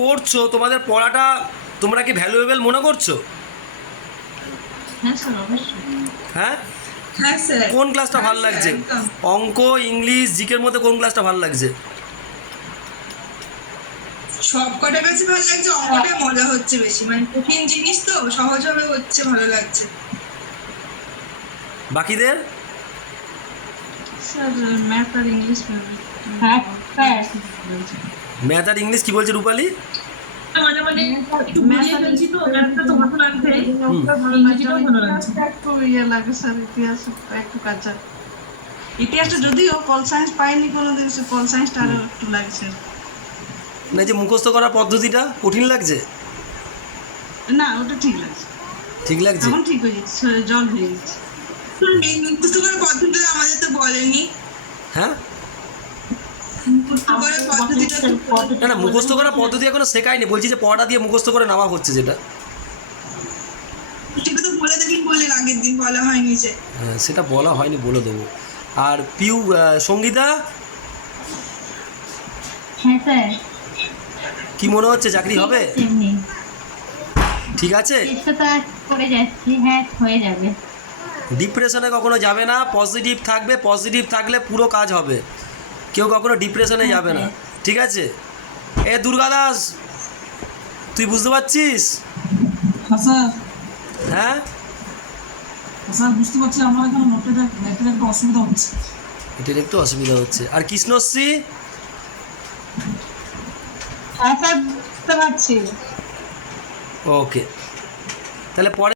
পড়ছো তোমাদের পড়াটা তোমরা কি ভ্যালুয়েবল মনে করছো? হ্যাঁ স্যার অবশ্যই। হ্যাঁ, হ্যাঁ স্যার। কোন ক্লাসটা ভালো লাগছে? একদম। অঙ্ক, ইংলিশ, জিকের মধ্যে কোন ক্লাসটা ভালো লাগছে? সব কটা কাছে ভালো লাগছে, অঙ্কটা মজা হচ্ছে বেশি, মানে কঠিন জিনিস তো সহজ হবে হচ্ছে, ভালো লাগছে। বাকিদের? স্যার ম্যাথ আর ইংলিশ হ্যাঁ স্যার। ম্যাথ আর ইংলিশ কি বলছে রূপালী? মানে মানে একটু ঘুরিয়ে ফেলছি তো, ম্যাথটা তো ভালো লাগছে, ইংরেজিটাও ভালো লাগছে। একটু ইয়ে লাগে স্যার, ইতিহাস একটু কাঁচা। ইতিহাসটা যদিও পল সায়েন্স পাইনি কোনোদিন, সে পল সায়েন্সটা আরও একটু লাগছে। না, যে মুখস্থ করার পদ্ধতিটা কঠিন লাগছে? না ওটা ঠিক লাগছে, ঠিক লাগছে? এখন ঠিক হয়ে যাচ্ছে, জল হয়ে যাচ্ছে। এই মুখস্থ করার পদ্ধতিটা আমাদের তো বলেনি। হ্যাঁ, মুখস্থ করার পদ্ধতিটা না না, মুখস্থ করার পদ্ধতি এখনো শেখায়নি, বলছি যে পড়া দিয়ে মুখস্থ করে নেওয়া হচ্ছে যেটা। সেটা তো বলে দেখি, বললেন আগের দিন বলা হয়নি যে। হ্যাঁ, সেটা বলা হয়নি, বলে দেবো। আর পিউ, সঙ্গীতা হ্যাঁ স্যার। কি মনে হচ্ছে, চাকরি হবে? এমনি ঠিক আছে, চেষ্টা তো আর করে যাচ্ছি, হ্যাঁ হয়ে যাবে। ডিপ্রেশনে কখনো যাবে না, পজিটিভ থাকবে, পজিটিভ থাকলে পুরো কাজ হবে, কেউ কখনো ডিপ্রেশনে যাবে না, ঠিক আছে? এ দুর্গা দাস, তুই বুঝতে পারছিস? স্যার, হ্যাঁ, স্যার বুঝতে পারছি, আমার এখানে নেটের একটু অসুবিধা হচ্ছে। এটার একটু অসুবিধা হচ্ছে। আর কৃষ্ণশ্রী? হ্যাঁ স্যার বুঝতে পারছি। ওকে, তাহলে পরে